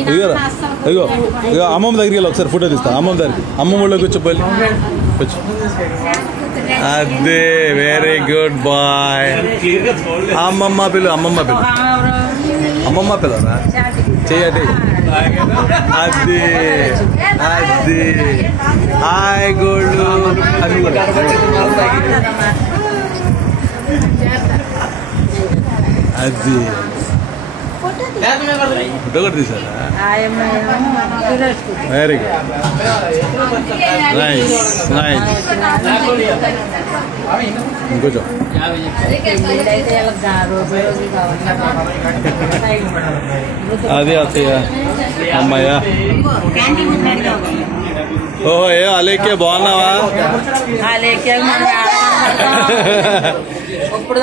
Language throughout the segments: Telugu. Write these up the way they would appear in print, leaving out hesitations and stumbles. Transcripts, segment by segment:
ఇదిగో ఇదిగో ఇగో అమ్మమ్మ దగ్గరికి వెళ్ళి ఒకసారి ఫోటో తీస్తా. అమ్మమ్మ దగ్గరికి, అమ్మమ్మ ఊళ్ళో కూర్చోపోయి కూర్చో. అదే వెరీ గుడ్ బాయ్. అమ్మమ్మ పిల్ల, అమ్మమ్మ పిల్ల, అమ్మమ్మ పిల్లరా చెయ్యండి. అది అది హాయ్ గోల్డ్ అది అది ఫోటో కూడా తీసారా? Very good, nice nice. ఇంకొంచెం అది అత్తయ్య అమ్మయ్య. ఓహో ఏ అలేకే బాగున్నావా? ఇప్పుడు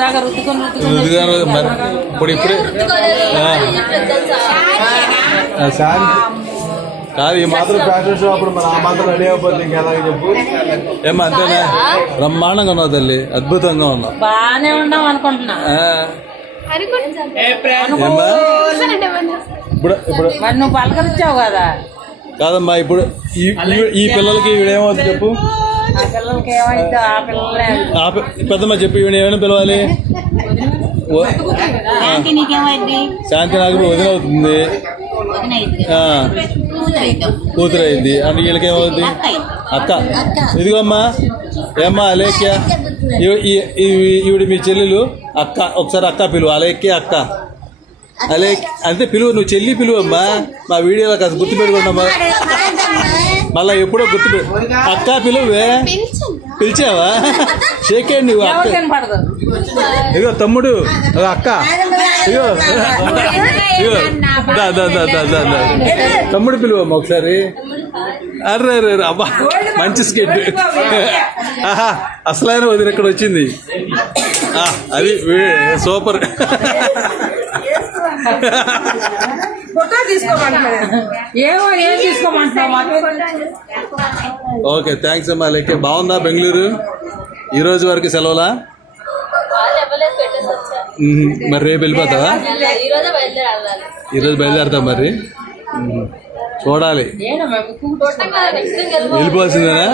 ఇప్పుడే సారీ కాదు, ఈ మాత్రం ఫ్యాషన్ షో అప్పుడు మరి ఆ మాత్రం రెడీ అయిపోతుంది ఇంకెలాగే చెప్పు. ఏమా అంతేనా? బ్రహ్మాండంగా ఉన్నావు తల్లి, అద్భుతంగా ఉన్నావు. బాగానే ఉన్నాం అనుకుంటున్నా. ఇప్పుడు ఇప్పుడు నువ్వు పలకరించావు కదా. కాదమ్మా, ఇప్పుడు ఈ పిల్లలకి ఈవిడేమవుతుంది చెప్పు. పెద్దమ్మ చెప్పి ఈవిడ ఏమైనా పిలవాలి? శాంతి నాకు వదిన అవుతుంది, కూతురు అయింది అంటే వీళ్ళకేమవుతుంది? అక్క. ఇదిగోమ్మా ఏమ్మా అలేఖ్య, ఈవిడ మీ చెల్లెలు అక్క. ఒకసారి అక్క పిలువు, అలేఖ్య అక్క. అలేఖ్య అంటే పిలువు, నువ్వు చెల్లి పిలువు అమ్మా. మా వీడియోలో కాస్త గుర్తుపెట్టుకోండమ్మా, మళ్ళా ఎప్పుడో అక్క పిలువే. పిలిచావా? షేకేండి నువ్వు అక్క. ఇగో తమ్ముడు అక్క, ఇగో ఇగో తమ్ముడు పిలువమ్మా ఒకసారి. అర్రే రే అబ్బా మంచి స్కెట్. అసలైన వదిన ఇక్కడ వచ్చింది. అది సూపర్. ఓకే థ్యాంక్స్ అమ్మా. లేకే బాగుందా బెంగళూరు? ఈ రోజు వరకు సెలవులా? మరి రేపు వెళ్ళిపోతావా? ఈరోజు బయలుదేరతావు మరి? చూడాలి, వెళ్ళిపోవాల్సిందేనా?